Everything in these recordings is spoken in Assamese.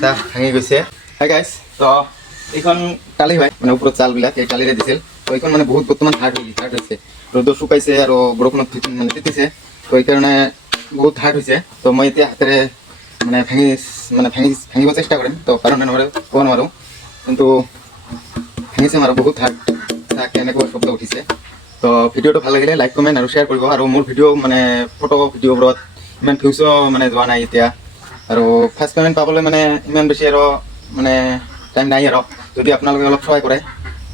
চাহ ভাঙি গৈছে। হাই গাইছ, তো এইখন টালি হয় মানে ওপৰত চালবিলাক এই টালিৰে দিছিল। তো এইখন মানে বহুত বৰ্তমান হাৰ্ড হৈছে, ৰ'দত শুকাইছে আৰু বৰষুণত মানে তিতিছে। তো এইকাৰণে বহুত হাৰ্ড হৈছে। তো মই এতিয়া হাতেৰে মানে ভাঙিব চেষ্টা কৰিম। তো কাৰণ নোৱাৰোঁ ক'ব নোৱাৰোঁ, কিন্তু ভাঙিছে আৰু বহুত হাৰ্ড। চাহ কেনেকুৱা শব্দ উঠিছে। তো ভিডিঅ'টো ভাল লাগিলে লাইক কমেণ্ট আৰু শ্বেয়াৰ কৰিব। আৰু মোৰ ভিডিঅ' মানে ফটো ভিডিঅ'বোৰত ইমান ভিউজো মানে যোৱা নাই এতিয়া, আৰু ফাৰ্ষ্ট পেমেণ্ট পাবলৈ মানে ইমান বেছি আৰু মানে টাইম নাই। আৰু যদি আপোনালোকে অলপ সহায় কৰে,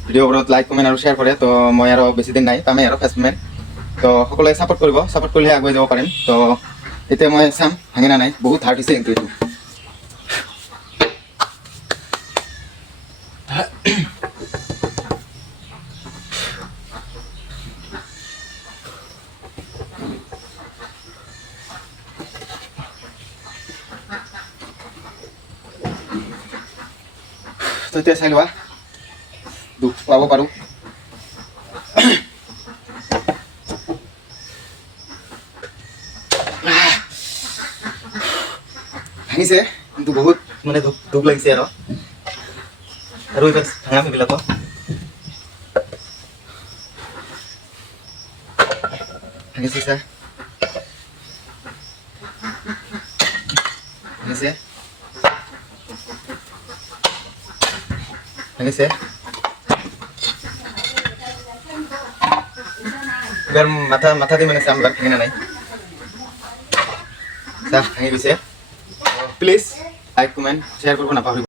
ভিডিঅ'বোৰত লাইক কমেণ্ট আৰু শ্বেয়াৰ কৰে, তো মই আৰু বেছি দিন নাই পামেই আৰু ফাৰ্ষ্ট পেমেণ্ট। তো সকলোৱে ছাপোৰ্ট কৰিব, ছাপোৰ্ট কৰিলেহে আগুৱাই যাব পাৰিম। তো এতিয়া মই চাম ভাঙি না নাই, বহুত হাৰ্ড হৈছে কিন্তু এইটো। তো এতিয়া চাই লোৱা, দুখ পাব পাৰোঁ। ভাঙিছে কিন্তু বহুত মানে দুখ লাগিছে আৰু এইবিলাক ভাঙা সেইবিলাকো ভাঙিছে। চাহ ভাঙিছে ভাঙিছে। এবার মাথা দিয়ে মানে চাম এবার ভাঙি না নাই। চাহ ভাঙি গৈছে। প্লিজ লাইক কমেণ্ট শ্বেয়াৰ কৰিব নাপাহৰিব।